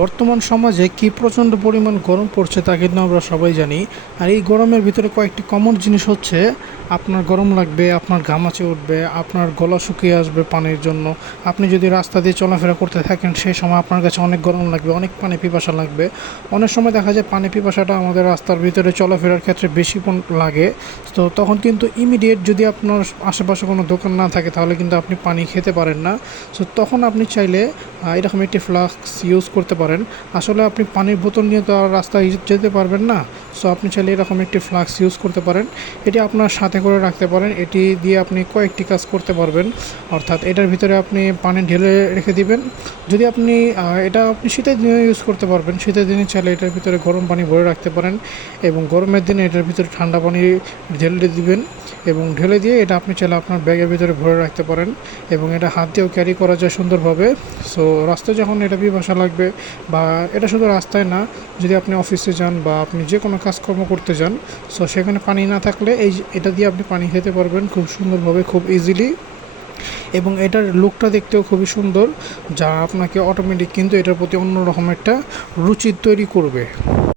বর্তমান সমাজে কি প্রচণ্ড পরিমাণ গরম পড়ছে তা কিন্তু আমরা সবাই জানি। আর এই গরমের ভিতরে কয়েকটি কমন জিনিস হচ্ছে, আপনার গরম লাগবে, আপনার ঘামাচি উঠবে, আপনার গলা শুকিয়ে আসবে পানির জন্য। আপনি যদি রাস্তা দিয়ে চলাফেরা করতে থাকেন সেই সময় আপনার কাছে অনেক গরম লাগবে, অনেক পানি পিপাসা লাগবে। অনেক সময় দেখা যায় পানি পিপাসাটা আমাদের রাস্তার ভিতরে চলাফেরার ক্ষেত্রে বেশি লাগে। তো তখন কিন্তু ইমিডিয়েট যদি আপনার আশেপাশে কোনো দোকান না থাকে তাহলে কিন্তু আপনি পানি খেতে পারেন না। সো তখন আপনি চাইলে এরকম একটি ফ্লাস্ক ইউজ করতে পারেন। আসলে আপনি পানির বোতল নিয়ে তো আর রাস্তায় যেতে পারবেন না। সো আপনি চাইলে এরকম একটি ফ্লাস্ক ইউজ করতে পারেন। এটি আপনার সাথে করে রাখতে পারেন। এটি দিয়ে আপনি কয়েকটি কাজ করতে পারবেন। অর্থাৎ এটার ভিতরে আপনি পানি ঢেলে রেখে দিবেন। যদি আপনি এটা আপনি শীতের দিনে ইউজ করতে পারবেন। শীতের দিনে চাইলে এটার ভিতরে গরম পানি ভরে রাখতে পারেন, এবং গরমের দিনে এটার ভিতরে ঠান্ডা পানি ঢেলে দিবেন, এবং ঢেলে দিয়ে এটা আপনি চাইলে আপনার ব্যাগের ভিতরে ভরে রাখতে পারেন, এবং এটা হাত দিয়েও ক্যারি করা যায় সুন্দরভাবে। সো রাস্তায় যখন এটা পিপাসা লাগবে, বা এটা শুধু রাস্তায় না, যদি আপনি অফিসে যান বা আপনি যে কোনো কাজকর্ম করতে যান, সো সেখানে পানি না থাকলে এটা দিয়ে আপনি পানি খেতে পারবেন খুব সুন্দরভাবে, খুব ইজিলি। এবং এটার লুকটা দেখতেও খুবই সুন্দর, যা আপনাকে অটোমেটিক কিন্তু এটার প্রতি অন্যরকম একটা রুচি তৈরি করবে।